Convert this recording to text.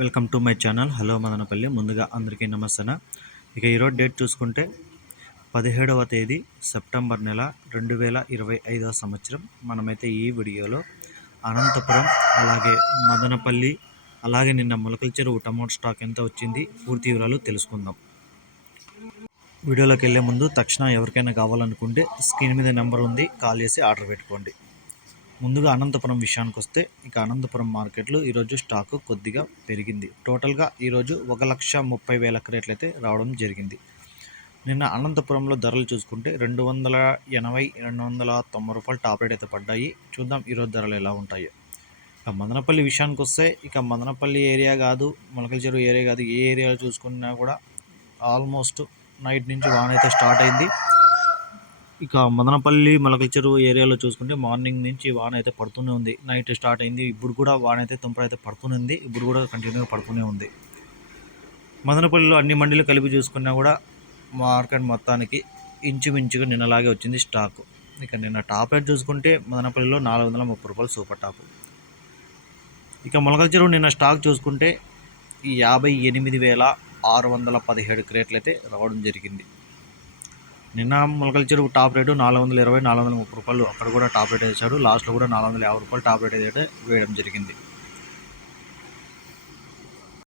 Welcome to my channel. Hello Madanapalle. ముందుగా అందరికీ నమస్తే ఇక ఈరోజు డేట్ చూసుకుంటే పదిహేడవ తేదీ సెప్టెంబర్ నెల రెండు వేల ఇరవై ఐదవ సంవత్సరం. మనమైతే ఈ వీడియోలో అనంతపురం అలాగే మదనపల్లి అలాగే నిన్న మొలకల చెరువు టమాటో స్టాక్ ఎంత వచ్చింది పూర్తి వివరాలు తెలుసుకుందాం. వీడియోలోకి వెళ్ళే ముందు తక్షణ ఎవరికైనా కావాలనుకుంటే స్క్రీన్ మీద నెంబర్ ఉంది కాల్ చేసి ఆర్డర్ పెట్టుకోండి. ముందుగా అనంతపురం విషయానికి వస్తే ఇక అనంతపురం మార్కెట్లో ఈరోజు స్టాకు కొద్దిగా పెరిగింది. టోటల్గా ఈరోజు ఒక లక్ష ముప్పై వేల క్రేట్లు అయితే రావడం జరిగింది. నిన్న అనంతపురంలో ధరలు చూసుకుంటే రెండు వందల ఎనభై రెండు వందల తొంభై రూపాయలు టాప్ రేట్ అయితే పడ్డాయి. చూద్దాం ఈరోజు ధరలు ఎలా ఉంటాయో. ఇక మదనపల్లి విషయానికి వస్తే ఇక మదనపల్లి ఏరియా కాదు మొలకల చెరువు ఏరియా కాదు ఏ ఏరియాలో చూసుకున్నా కూడా ఆల్మోస్ట్ నైట్ నుంచి వాన అయితే స్టార్ట్ అయింది. ఇక మదనపల్లి మొలకల చెరువు ఏరియాలో చూసుకుంటే మార్నింగ్ నుంచి వాన అయితే పడుతూనే ఉంది. నైట్ స్టార్ట్ అయింది. ఇప్పుడు కూడా వాన అయితే తుంపర అయితే పడుతూనే ఉంది. ఇప్పుడు కూడా కంటిన్యూగా పడుతూనే ఉంది. మదనపల్లిలో అన్ని మండీలు కలిపి చూసుకున్నా కూడా మార్కెట్ మొత్తానికి ఇంచుమించుగా నిన్నలాగే వచ్చింది స్టాక్. ఇక నిన్న టాప్ రేట్ చూసుకుంటే మదనపల్లిలో నాలుగు వందల ముప్పై రూపాయలు సూపర్ టాప్. ఇక మొలకల చెరువు నిన్న స్టాక్ చూసుకుంటే యాభై ఎనిమిది వేల ఆరు వందల పదిహేడు క్రేట్లు అయితే రావడం జరిగింది. నిన్న మొలకల చెరువు టాప్ రేటు నాలుగు వందల ఇరవై నాలుగు వందల ముప్పై రూపాయలు. అక్కడ కూడా టాప్ రేట్ వేశాడు లాస్ట్లో కూడా నాలుగు వందల యాభై రూపాయలు టాప్ రేట్ అయితే వేయడం జరిగింది.